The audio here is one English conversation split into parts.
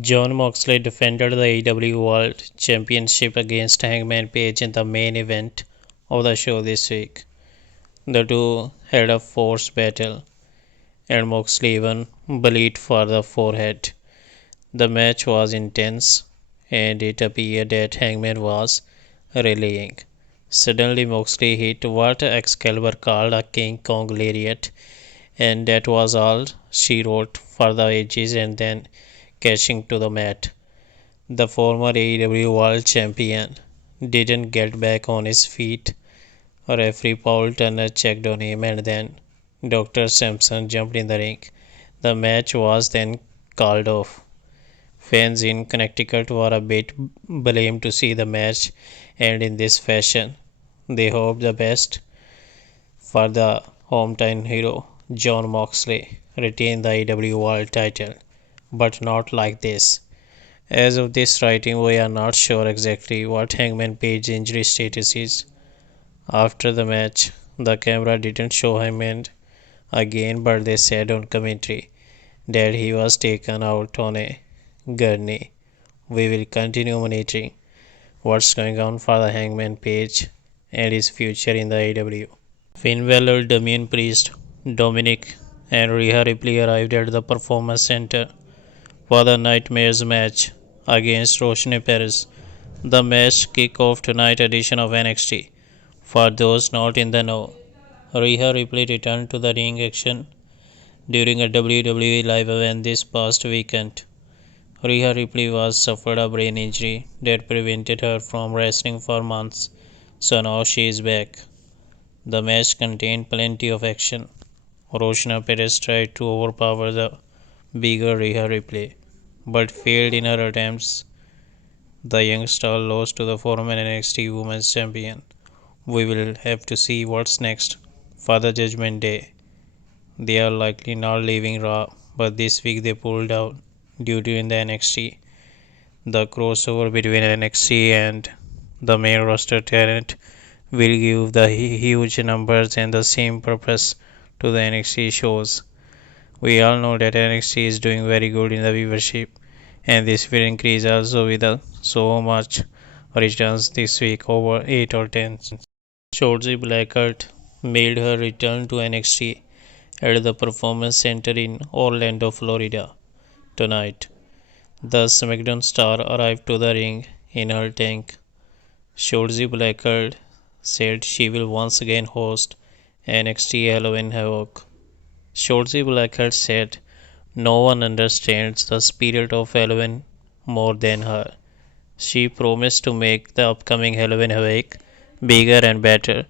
Jon Moxley defended the AEW World Championship against Hangman Page in the main event of the show this week. The two had a forced battle, and Moxley even bleed for the forehead. The match was intense, and it appeared that Hangman was rallying. Suddenly, Moxley hit what Excalibur called a King Kong lariat, and that was all she wrote for the ages, and then catching to the mat. The former AEW World Champion didn't get back on his feet. Referee Paul Turner checked on him, and then Dr. Sampson jumped in the ring. The match was then called off. Fans in Connecticut were a bit blamed to see the match end in this fashion. They hoped the best for the hometown hero, Jon Moxley, retain the AEW World title, but not like this. As of this writing, we are not sure exactly what Hangman Page's injury status is. After the match, the camera didn't show Hangman again, but they said on commentary that he was taken out on a gurney. We will continue monitoring what's going on for the Hangman Page and his future in the AEW. Finn Balor, Damian Priest, Dominic, and Rhea Ripley arrived at the Performance Center for the Nightmares match against Roshni Perez. The match kicked off tonight's edition of NXT. For those not in the know, Rhea Ripley returned to the ring action during a WWE live event this past weekend. Rhea Ripley was suffered a brain injury that prevented her from wrestling for months, so now she is back. The match contained plenty of action. Roshna Perez tried to overpower the bigger Rhea Ripley, but failed in her attempts. The young star lost to the former NXT Women's Champion. We will have to see what's next for the Judgement Day. They are likely not leaving Raw, but this week they pulled out due to in the NXT. The crossover between NXT and the main roster talent will give the huge numbers and the same purpose to the NXT shows. We all know that NXT is doing very good in the viewership, and this will increase also with so much returns this week, over 8 or 10. Shotzi Blackheart made her return to NXT at the Performance Center in Orlando, Florida tonight. The SmackDown star arrived to the ring in her tank. Shotzi Blackheart said she will once again host NXT Halloween Havoc. Shotzi Blackheart said no one understands the spirit of Halloween more than her. She promised to make the upcoming Halloween Havoc bigger and better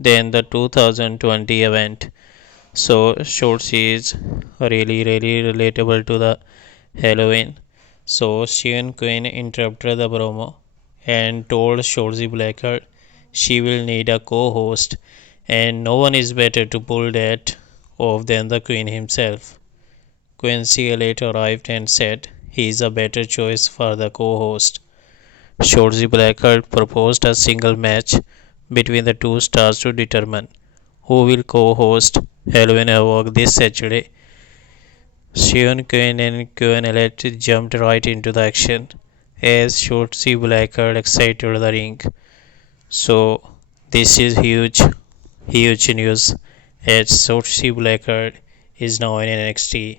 than the 2020 event. So Shotzi is really relatable to the Halloween. So Shane Quinn interrupted the promo and told Shotzi Blackheart she will need a co-host, and no one is better to pull that off than the Queen himself. Quincy Elliott arrived and said he is a better choice for the co-host. Shotzi Blackheart proposed a single match between the two stars to determine who will co-host Halloween Havoc this Saturday. Sean Quinn and Quinn Elliott jumped right into the action as Shotzi Blackheart excited the ring. So this is huge news as Shotzi Blackheart is now in NXT.